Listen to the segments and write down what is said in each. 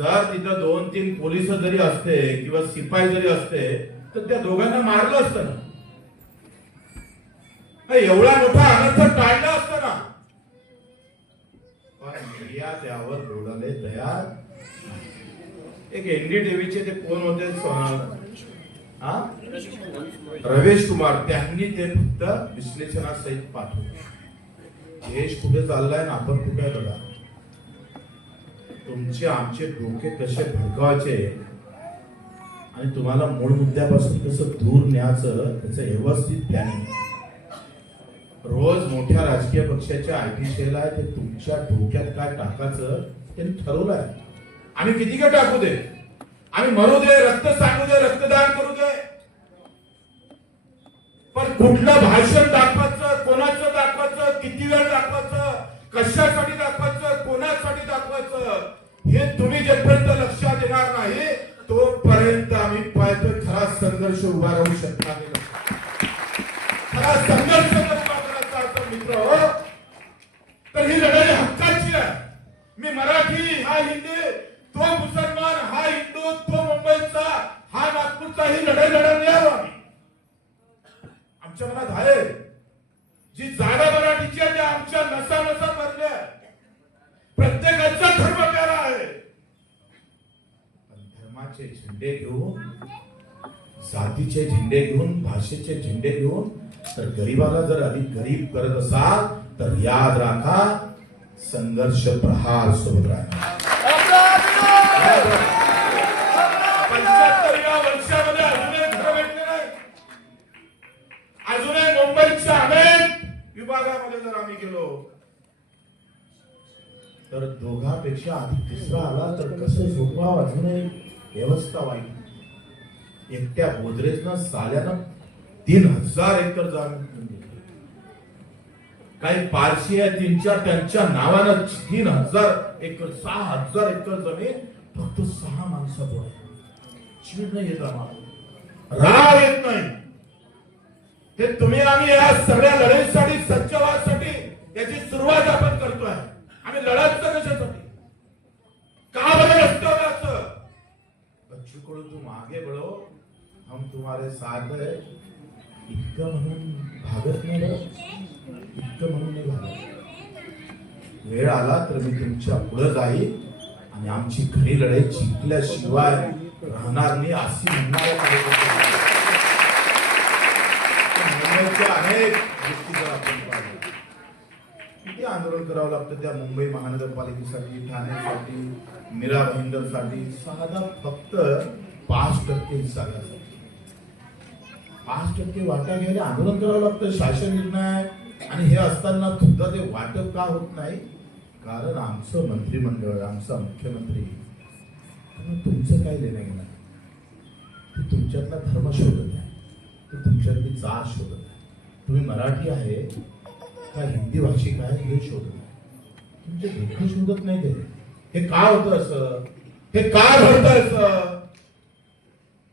जर तिथं दोन तीन पोलीस जरी असते किंवा शिपाई जरी असते तर त्या दोघांना मारलं असतं ना. एवढा मोठा अनर्थ टाळला असत ना. पण मीडिया त्यावर बोलायला तयार एक एनडीटीव्हीचे ते कोण होते हा रवेश कुमार त्यांनी ते फक्त विश्लेषणासहित पाठवले. देश कुठे चाललाय ना आपण कुठे आहे बघा. तुमचे आमचे डोके कसे भडकवायचे? आणि तुम्हाला मूळ मुद्द्यापासून कसं दूर न्यायचं त्याचं व्यवस्थित प्लॅनिंग रोज मोठ्या राजकीय पक्षाच्या आयटी सेल ते तुमच्या डोक्यात काय टाकायचं त्यांनी ठरवलं आहे. आम्ही किती काय टाकू दे? आम्ही मरू दे रक्त सांगू दे रक्तदान करू दे. पण कुठलं भाषण दाखवायचं कोणाचं दाखवायचं किती वेळ दाखवायचं कशासाठी दाखवायचं कोणासाठी दाखवायचं? हे तुम्ही जोपर्यंत लक्षात येणार नाही तोपर्यंत आम्ही पाहतोय खरा संघर्ष उभा राहू शकणार नाही. खरा संघर्ष करायचा मित्र हो, तर ही लढाई हक्काची आहे. मी मराठी हा हिंदी तो मुसलमान हा हिंदू तो मुंबईचा हा नागपूरचा ही लढाई लढवली जातीचे झेंडे घेऊन भाषेचे झेंडे घेऊन तर गरीबाला जर अधिक गरीब करत असाल तर याद राखा संघर्ष प्रहार सोबत राहा. अजूनही मुंबईच्या अनेक विभागामध्ये जर आम्ही गेलो तर दोघापेक्षा अधिक तिसरा आला तर कसं झोपाव अजूनही व्यवस्था वाईट एकट्या गोदरेजनं साल्यानं तीन हजार एकर जमीन काही पारशी आहे तीनच्या त्यांच्या नावानं तीन हजार एकर सहा हजार एकर जमीन फक्त सहा माणसापुढे आहे. चीड नाही येत आम्हाला. राग येत नाही. ते तुम्ही आम्ही या सगळ्या लढाईसाठी सज्ज व्हायसाठी याची सुरुवात आपण करतोय. आम्ही लढत तर कशासाठी का बरं रस्त्यावर जायचं? बच्चू कडू तू मागे बळो हम तुम्हारे इतकं म्हणून भागत नाही इतकं म्हणून नाही भागत. वेळ आला तर मी तुमच्यापुढे जाईल आणि आमची खरी लढाई जिंकल्याशिवाय राहणार नाही अशी म्हणणाऱ्या मुंबईच्या अनेक गोष्टी जर आपण पाहिल्या. किती आंदोलन करावं लागतं त्या मुंबई महानगरपालिकेसाठी ठाण्यासाठी मीरा भाईंदरसाठी साधा फक्त पाच टक्के हिस्सा पाच टक्के वाटा घ्यायला आंदोलन करावं लागतं शासन निर्णय आणि हे असताना सुद्धा ते वाटप का होत नाही? कारण आमचं मंत्रिमंडळ आमचा मुख्यमंत्री तुमचं काय देणं घेणं ते तुमच्यातला धर्म शोधत आहे. ते तुमच्यातली जात शोधत आहे. तुम्ही मराठी आहे का हिंदी भाषिक आहे हे शोधत आहे. तुमचे दुःख शोधत नाही ते. हे का होतं असं? हे का घडतं असं?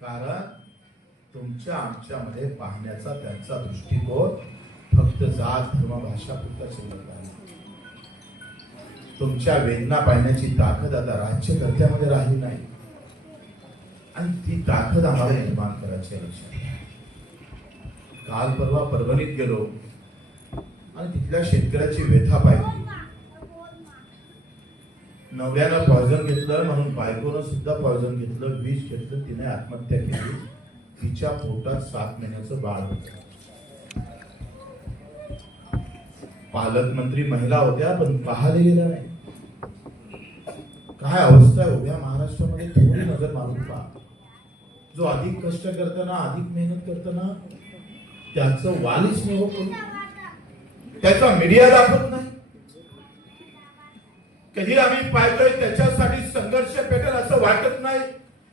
कारण तुमच्या आमच्यामध्ये पाहण्याचा त्यांचा दृष्टिकोन फक्त जात धर्म भाषा पुरता शिल्लक आहे तुमच्या वेदना पाहण्याची ताकद आता राज्यकर्त्यामध्ये राहिली नाही. आणि ती ताकद आम्हाला निर्माण करायची लक्षात काल परवा परभणीत गेलो आणि तिथल्या शेतकऱ्याची व्यथा पाहिली. नवऱ्यानं पॉयझन घेतलं म्हणून बायकोनं सुद्धा पॉयझन घेतलं विष घेतलं तिने आत्महत्या केली. तिच्या पोटात सात महिन्याचं बाळ होत. पालकमंत्री महिला होत्या पण पाहायला गेल्या नाही. काय अवस्था आहे हो? उभ्या महाराष्ट्रामध्ये थोडी नजर मारून पहा. जो अधिक कष्ट करताना अधिक मेहनत करताना त्याचं वालीच नाही हो त्याचा मीडिया दाखवत नाही. कधी आम्ही पाहतोय त्याच्यासाठी संघर्ष पेटेल असं वाटत नाही.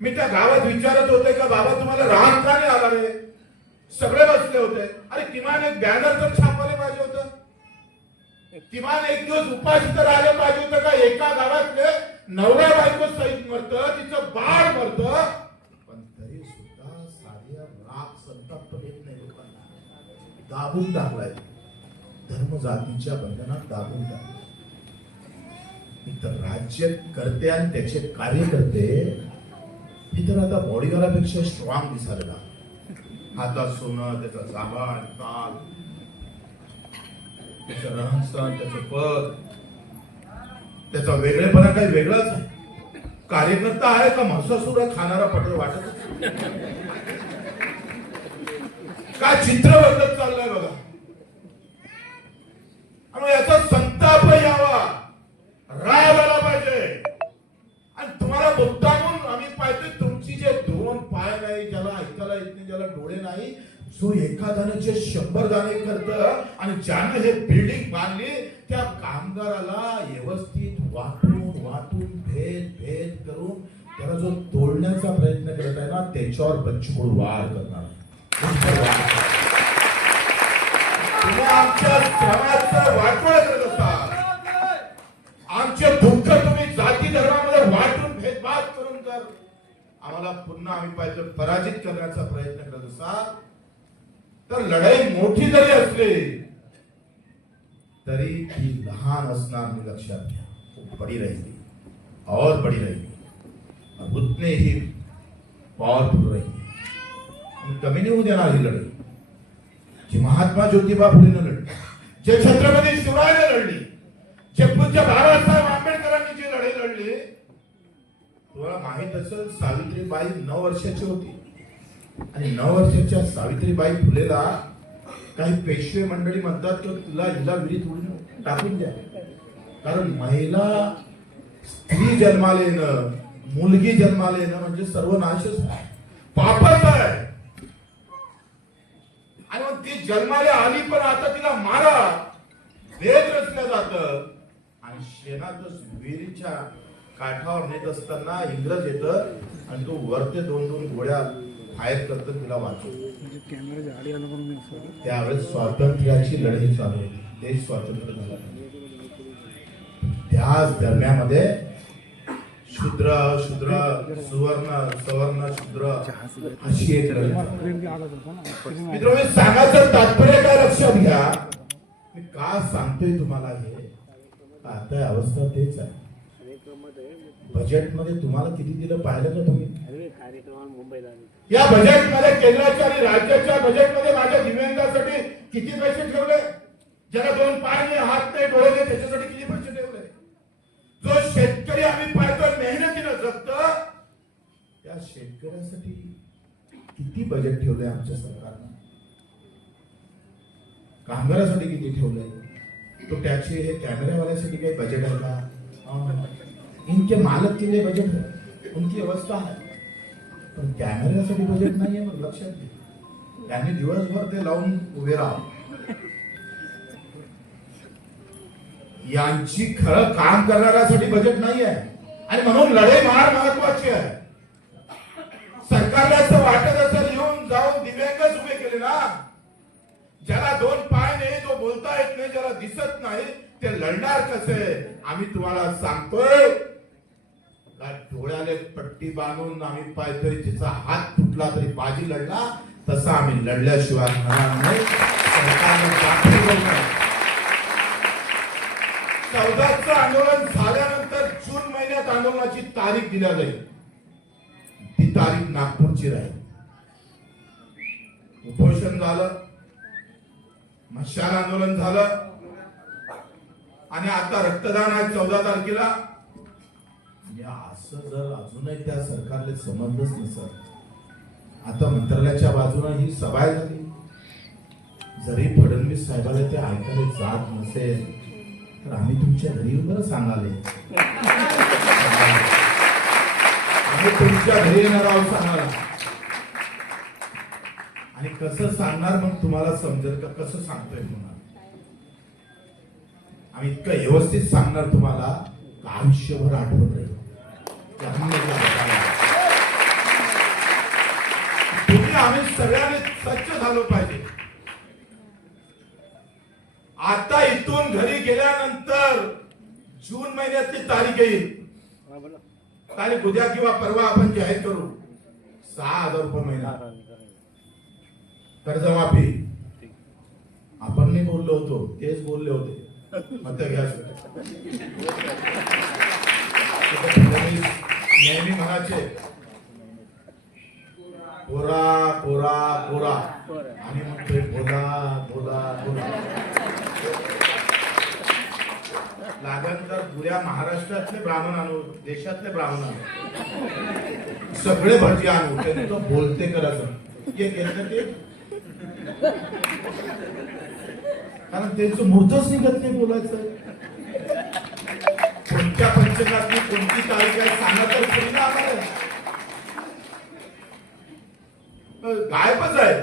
मी त्या गावात विचारत होते का बाबा तुम्हाला राहत का नाही आला रे? सगळे बसले होते. अरे किमान एक बॅनर तर छापायला पाहिजे होत. किमान एक दिवस उपाशी तर आले पाहिजे होतं का? एका गावातले नवऱ्या बायको सहित मरत तिचं बाळ मरत. पण तरी सुद्धा साध्या राग संतप्त येत नाही लोकांना. दाबून टाकलाय. धर्म जातीच्या बंधनात दाबून टाकलाय. तर राज्य करते आणि त्याचे कार्यकर्ते हे तर आता बॉडीगार्डापेक्षा स्ट्रॉंग दिसायला हातात सोनं त्याचा जाबाड ताल त्याचं रहनसहन त्याचं पद त्याचा वेगळेपणा काही वेगळाच आहे कार्यकर्ता आहे का म्हसासूर खाणारा पटर वाटत काय चित्र बदलत चाललंय बघा ज्याने हे बिल्डिंग बांधली त्या कामगाराला व्यवस्थित वाटून वाटून भेद भेद करून त्याला जो तोडण्याचा प्रयत्न करत आहे ना त्याच्यावर बच्चूळ वार करणार. आमच्या श्रमाचं वाटोळ करत असाल. आमचे दुःख तुम्ही जाती धर्मामध्ये वाटून भेदभाव करून जर आम्हाला पुन्हा आम्ही पाहिजे पराजित करण्याचा प्रयत्न करत असाल तर लढाई मोठी जरी असली तरी ती लहान असणार मी लक्षात घ्या. खूप बडी राहिली. और बडी राहिली. और उतने ही पॉवरफुल राहिली. कमी नाही होऊ देणार ही लढाई. जी महात्मा ज्योतिबा फुलेनं लढली जे छत्रपती शिवरायने लढली जे पूज्य बाबासाहेब आंबेडकरांनी जी लढाई लढली तुम्हाला माहीत असेल सावित्रीबाई नऊ वर्षाची होती. आणि नऊ वर्षाच्या सावित्रीबाई फुलेला काही पेशवे मंडळी म्हणतात की तुला हिला विहिरीत उडून टाकून द्या. कारण महिला स्त्री जन्माला येणं मुलगी जन्माला येणं म्हणजे सर्वनाशच आहे. पापच आहे. आणि मग ती जन्माला आली पण आता तिला मारा. वेद रचलं जात. आणि शेणातच विहिरीच्या काठावर नेत असताना इंग्रज येत आणि तो वरते दोन दोन गोळ्या फायर करत तिला वाचवतो. कॅमेरा आडी आलं म्हणून मी असं त्यावेळेस स्वातंत्र्याची लढाई चालू होती. देश स्वातंत्र्य झाला. त्याच दरम्यामध्ये शूद्र शूद्र सुवर्ण सवर्ण शूद्र अशी एक मित्र मी सांगायचं तात्पर्य काय लक्षात घ्या. मी का सांगतोय तुम्हाला हे? आता अवस्था तेच आहे. बजेटमध्ये तुम्हाला किती दिलं पाहिलं का तुम्ही? मुंबईला या बजेटमध्ये केंद्राच्या आणि राज्याच्या बजेटमध्ये माझ्या दिव्यांगासाठी किती पैसे ठेवले? ज्याला दोन पाय नाही हात नाही डोळे नाही त्याच्यासाठी किती पैसे ठेवले? जो शेतकरी आम्ही पाहतो मेहनतीनं जगत त्या शेतकऱ्यासाठी किती बजेट ठेवलंय आमच्या सरकारनं? कामगारासाठी किती ठेवलंय? तो टॅक्सी हे कॅमेरावाल्यासाठी काही बजेट आहे का. इनके मालक के लिए बजट है उनकी अवस्था है। पण कॅमेऱ्यासाठी बजेट नाहीये मग लक्षात घे. त्यांनी दिवसभर ते लावून उभे राहा यांची खरं काम करणाऱ्यासाठी बजेट नाही आहे आणि म्हणून लढाई फार महत्वाची आहे. सरकारला असं वाटत असेल येऊन जाऊन दिव्यांगच उभे केले ना. ज्याला दोन पाय नाही जो बोलता येत नाही ज्याला दिसत नाही ते लढणार कसे? आम्ही तुम्हाला सांगतोय का पट्टी बांधून आम्ही पाहतोय तिचा हात फुटला तरी बाजी लढला तसा आम्ही लढल्याशिवाय चौदाच चौदाचं आंदोलन झाल्यानंतर जून महिन्यात आंदोलनाची तारीख दिल्या जाईल. ती तारीख नागपूरची राहील. उपोषण झालं मशान आंदोलन झालं आणि आता रक्तदान आहे चौदा तारखेला. म्हणजे असं जर अजूनही त्या सरकारला समजलंच नसत आता मंत्रालयाच्या बाजूने ही सभा झाली. जरी फडणवीस साहेबाला ते ऐकायला जात नसेल तर आम्ही तुमच्या घरी येऊन बरं सांगाले. आम्ही तुमच्या घरी येणार आहोत सांगायला. आणि कसं सांगणार मग तुम्हाला समजेल का? कसं सांगतोय तुम्हाला? आम्ही इतकं व्यवस्थित सांगणार तुम्हाला का आयुष्यभर आठवण सगळ्यांनी सज्ज झालो पाहिजे. आता इथून घरी गेल्यानंतर जून महिन्यातली तारीख येईल. तारीख उद्या किंवा परवा आपण जाहीर करू. सहा हजार रुपये महिना. कर्जमाफी आपण नाही बोललो होतो तेच बोलले होते. मत घ्या नेहमी म्हणायचे पोरा पोरा पोरा. आणि म्हणतोय बोला बोला बोला. लागण तर पुऱ्या महाराष्ट्रातले ब्राह्मण आणू देशातले ब्राह्मण आणू. सगळे भटजी आणू त्यांचं तो बोलते करायचं हे केलं ते कारण त्यांचं मूर्तच निघत नाही बोलायचं. कोणत्या पंचकातली कोणती तारीख आहे सांगा तर कोणी ना आम्हाला अं, गायबच आहे.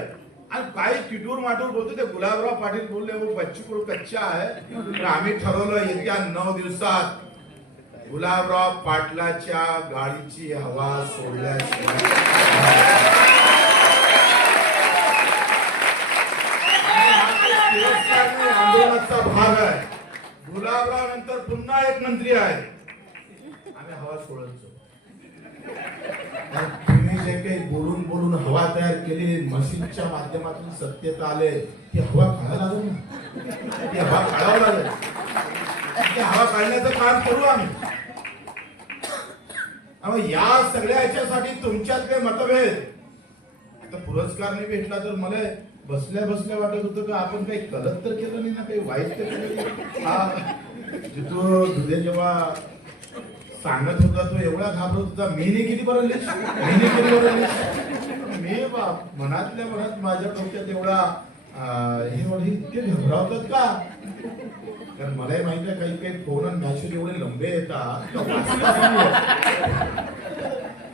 आणि काही किटूर माटूर बोलतो ते गुलाबराव पाटील बोलले वो बच्ची कच्चा आहे. आम्ही ठरवलं येत्या नऊ दिवसात गुलाबराव पाटलाच्या गाडीची हवा सोडल्याशिवाय आंदोलनाचा भाग आहे गुलाबराव नंतर पुन्हा एक मंत्री आहे. आम्ही हवा सोडत तुम्ही जे काही बोलून बोलून हवा तयार केलेली मशीनच्या माध्यमातून सत्यता आले ती हवा काढायला लागेल ना. ती हवा काढावं लागेल. ती हवा काढण्याचं काम करू आम्ही. या सगळ्या याच्यासाठी तुमच्यातले मतभेद. आता पुरस्कार नाही भेटला तर मला बसल्या बसल्या वाटत होतं का आपण काही गलत तर केलं नाही ना काही वाईट तर केलं हा जितो दुधे जेव्हा सांगत होता तो एवढा घाबरत होता. मी नाही किती बरं लिस्ट मी नाही किती बरं मी बाप मनातल्या मनात माझ्या डोक्यात एवढा हे वडील ते घबरावतात का? कारण मलाही माहिती आहे काही काही फोन आणि मॅसेज एवढे लंबे येतात.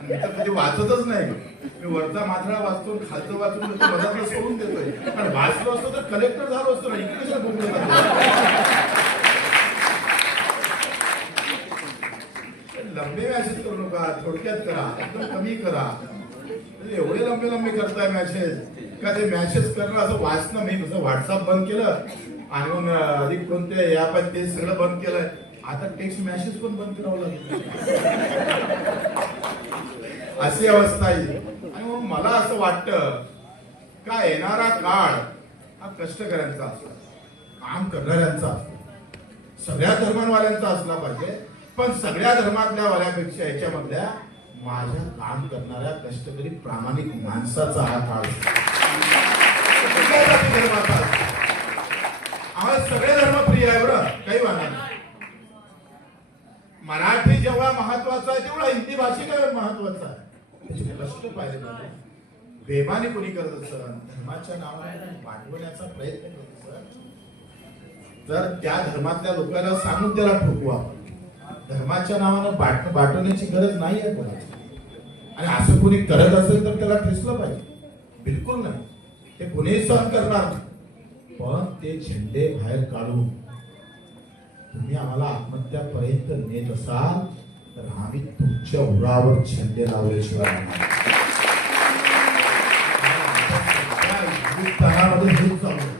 मी तर कधी वाचतच नाही. मी वरचा माथळा वाचतो खालचं वाचून मधातलं सोडून देतोय. पण वाचलो असतो तर कलेक्टर झालो असतो ना. इकडे लंबे मॅसेज करू नका थोडक्यात करा एकदम कमी करा. म्हणजे एवढे लंबे लंबे करताय मॅसेज का ते मॅसेज करणं असं वाचणं मी कसं व्हॉट्सअप बंद केलं आणि मग अधिक कोणते या पण ते सगळं बंद केलंय. आता टेक्स्ट मॅसेज पण बंद करावं लागेल. अशी अवस्था येईल आणि मग मला असं वाटतं का येणारा काळ हा कष्टकऱ्यांचा असतो काम करणाऱ्यांचा असतो सगळ्या धर्मांवाल्यांचा असला पाहिजे. पण सगळ्या धर्मातल्या वाल्यापेक्षा याच्यामधल्या माझ्या काम करणाऱ्या कष्टकरी प्रामाणिक माणसाचा हा काळ धर्माचा. आम्हाला सगळे धर्म प्रिय आहे बरं काही वाहणार नाही. मराठी जेवढा महत्त्वाचा आहे तेवढा हिंदी भाषिक महत्त्वाचा आहे. त्याचे कष्ट पाहिजे. बेमानी कोणी करत असत धर्माच्या नावाने वाढवण्याचा प्रयत्न करत असत तर त्या धर्मातल्या लोकांना सांगून त्याला ठोकवा. धर्माच्या नावानं बाट बाटवण्याची गरज नाही आहे कोणाची. आणि असं कोणी करत असेल तर त्याला ठेसलं पाहिजे. बिलकुल नाही. ते कोणीही सहन करणार पण ते झेंडे बाहेर काढून तुम्ही आम्हाला आत्महत्यापर्यंत नेत असाल तर आम्ही तुमच्या उरावर झेंडे लावल्याशिवाय राहणार नाही. हिंदुस्थानामध्ये हेच चालू आहे.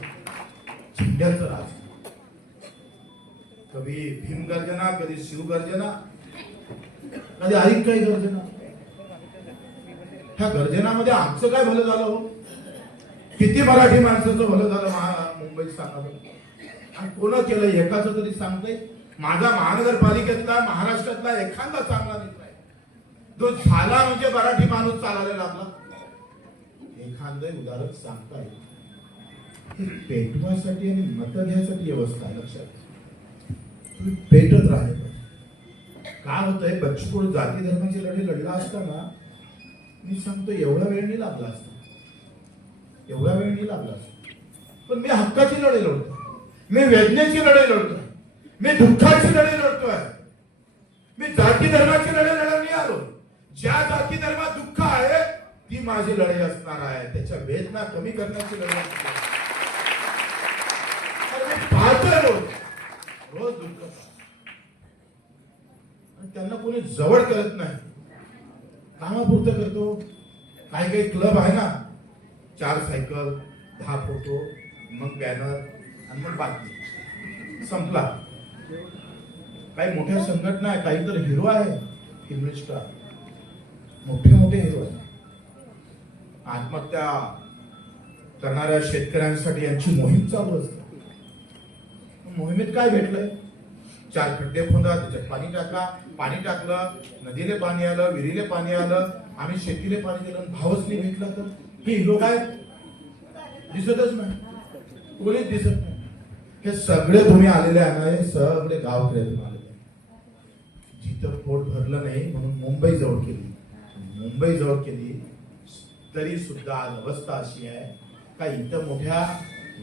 झेंड्याचं राज कधी भीम गर्जना कधी शिव गर्जना कधी ऐक काही गर्जना. ह्या गर्जनामध्ये आमचं काय भलं झालं हो? किती मराठी माणसाचं भलं झालं मुंबईत सांगा आणि कोण केलं? एकाच तरी सांगते माझा महानगरपालिकेतला महाराष्ट्रातला एखादा चांगला नेता आहे. जो झाला म्हणजे मराठी माणूस चालायला लागला. एखादं उदाहरण सांगता येईल. पेटवासाठी आणि मत घ्यायसाठी व्यवस्था लक्षात तुम्ही पेटत राहिले काय होतंय बच्चूकडून जाती धर्माची लढे लढला असताना मी सांगतो एवढा वेळ नाही लागला असतो. एवढा वेळ नाही लागला असतो. पण मी हक्काची लढाई लढतोय. मी वेदनेची लढाई लढतोय. मी दुःखाची लढाई लढतोय. मी जाती धर्माची लढाई लढा नाही आलो. ज्या जाती धर्मात दुःख आहे ती माझी लढाई असणार आहे. त्याच्या वेदना कमी करण्याची लढाई असणार आहे. आणि मी पाहतोय रोज रोज दुःख आणि त्यांना कोणी जवळ करत नाही. कामापुरतं करतो. काही काही क्लब आहे ना. चार सायकल दहा फोटो मग बॅनर आणि मग बातमी. संपला. काही मोठ्या संघटना आहे काही तर हिरो आहे फिल्म स्टार मोठे मोठे हिरो आहे आत्महत्या करणाऱ्या शेतकऱ्यांसाठी यांची मोहीम चालू असते. मोहिमेत काय भेटलंय चार खड्डे खोदा त्याच्यात पाणी टाका पाणी टाकलं नदीले पाणी आलं विहिरीले पाणी आलं. आम्ही शेतीले पाणी दिलं आणि भावच नाही भेटला तर? हे हिरो काय? दिसतच नाही. कोणीच दिसत नाही. हे सगळे तुम्ही आलेले आहे सगळे गावकडे तुम्ही आलेले जिथं पोट भरलं नाही म्हणून मुंबई जवळ केली. मुंबई जवळ केली तरी सुद्धा आज अवस्था अशी आहे. का इथं मोठ्या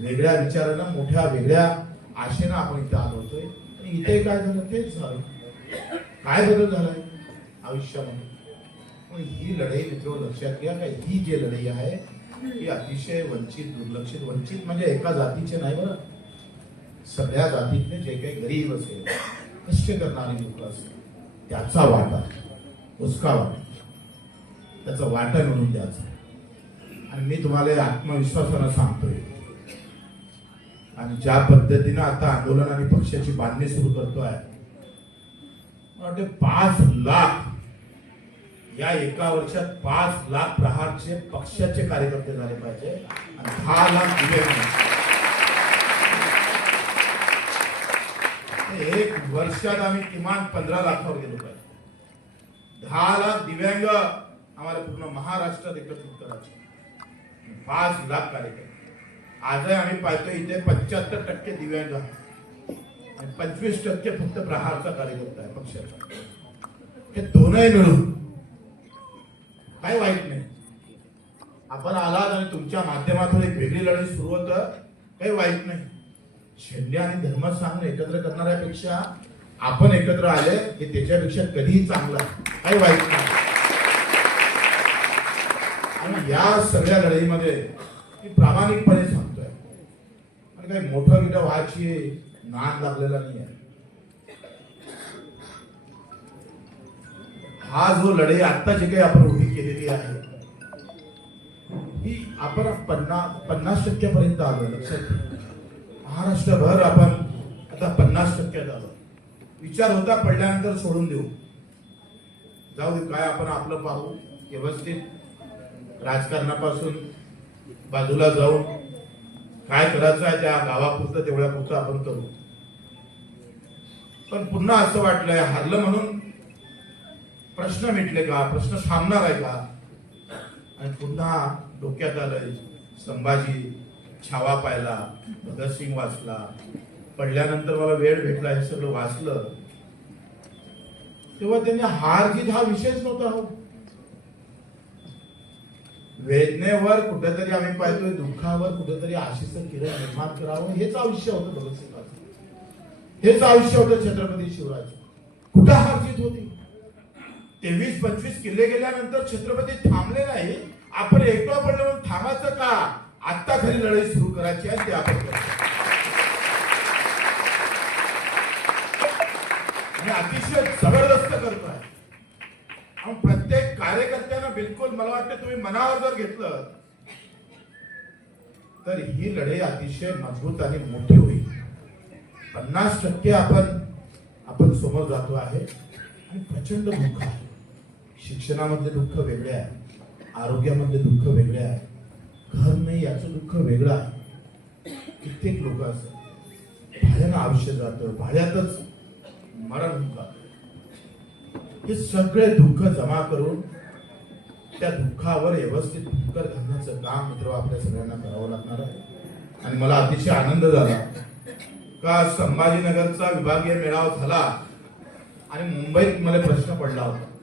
वेगळ्या विचारानं मोठ्या वेगळ्या आशेनं आपण इथं आलो होतोय आणि इथे काय झालं तेच झालं. काय बदल झालाय? आयुष्यामध्ये. पण ही लढाई मित्र लक्षात घ्या का ही जी लढाई आहे ही अतिशय वंचित दुर्लक्षित वंचित म्हणजे एका जातीचे नाही बरं. सगळ्या जातीतले जे काही गरीब असेल कष्ट करणारे लोक असेल त्याचा वाटा उसका वाटा. त्याचं वाटा म्हणून द्यायचं. आणि मी तुम्हाला आत्मविश्वासानं सांगतोय आणि ज्या पद्धतीनं आता आंदोलन आणि पक्षाची बांधणी सुरू करतोय आहे वाटते पाच लाख या एका वर्षात पाच लाख प्रहारचे पक्षाचे कार्यकर्ते झाले पाहिजे आणि दहा लाख दिव्यांग एक वर्षात आम्ही किमान पंधरा लाखावर गेलो पाहिजे. दहा लाख दिव्यांग आम्हाला पूर्ण महाराष्ट्रात एकत्रित करायचे. पाच लाख कार्यकर्ते. आजही आम्ही पाहतो इथे पंच्याहत्तर टक्के दिव्यांग आहे आणि पंचवीस टक्के फक्त प्रहारचा कार्यकर्ता आहे पक्षाचा. हे दोनही मिळून काही वाईट नाही. आपण आलात आणि तुमच्या माध्यमातून एक वेगळी लढाई सुरू होतं काही वाईट नाही. शेंडे आणि धर्म सांगून एकत्र करणाऱ्यापेक्षा आपण एकत्र आले हे त्याच्यापेक्षा कधीही चांगलं काही वाईट नाही. आणि या सगळ्या लढाईमध्ये प्रामाणिकपणे आणि काही मोठं विटा व्हायची नाद लागलेला नाही आहे हा जो लढाई आता जी काही आपण उभी केलेली आहे ही आपण पन्नास पन्नास टक्क्यापर्यंत आलो लक्षात महाराष्ट्रभर आपण आता पन्नास टक्क्यात आलो. विचार होता पडल्यानंतर सोडून देऊ. जाऊ दे काय आपण आपलं पाहू व्यवस्थित राजकारणापासून बाजूला जाऊन काय करायचं आहे त्या गावापुरतं तेवढ्यापुरतं आपण करू. पण पुन्हा असं वाटलंय हारलं म्हणून प्रश्न मिटले का? प्रश्न थांबणार आहे का? आणि पुन्हा डोक्यात आलंय संभाजी छावा पाहिला भगतसिंग वाचला. पडल्यानंतर मला वेळ भेटला हे सगळं वाचलं. तेव्हा त्यांनी हार जीत हा विषयच नव्हता हो. वेदनेवर कुठेतरी आम्ही पाहतोय दुःखावर कुठेतरी आशेचं किरण निर्माण करावं हेच आयुष्य होतं भगतसिंगाचं हेच आयुष्य होतं छत्रपती शिवराज. कुठं हारजीत होती? तेवीस पंचवीस किल्ले गेल्यानंतर छत्रपती थांबले नाही. आपण एकटा पडलो म्हणून थांबायचं का? आत्ता खरी लढाई सुरू करायची आहे ते आपण आणि अतिशय जबरदस्त करतो आहे कार्यकर्त्यांना बिलकुल मला वाटतं तुम्ही मनावर जर घेतलं तर ही लढाई अतिशय मजबूत आणि मोठी होईल. पन्नास टक्के आपण आपण समोर जातो आहे आणि प्रचंड दुःख आहे. शिक्षणामधले दुःख वेगळे आहे आरोग्यामधले दुःख वेगळे आहे घर नाही याचं दुःख वेगळं आहे. कित्येक लोक असतात भाड्यानं आयुष्य जातं भाड्यातच मरण होऊन हे सगळे दुःख जमा करून त्या दुःखावर व्यवस्थित भुंकर घालण्याचं काम मित्र आपल्या सगळ्यांना करावं लागणार आहे. आणि मला अतिशय आनंद झाला. का संभाजीनगरचा विभागीय मेळावा झाला आणि मुंबईत मला प्रश्न पडला होता.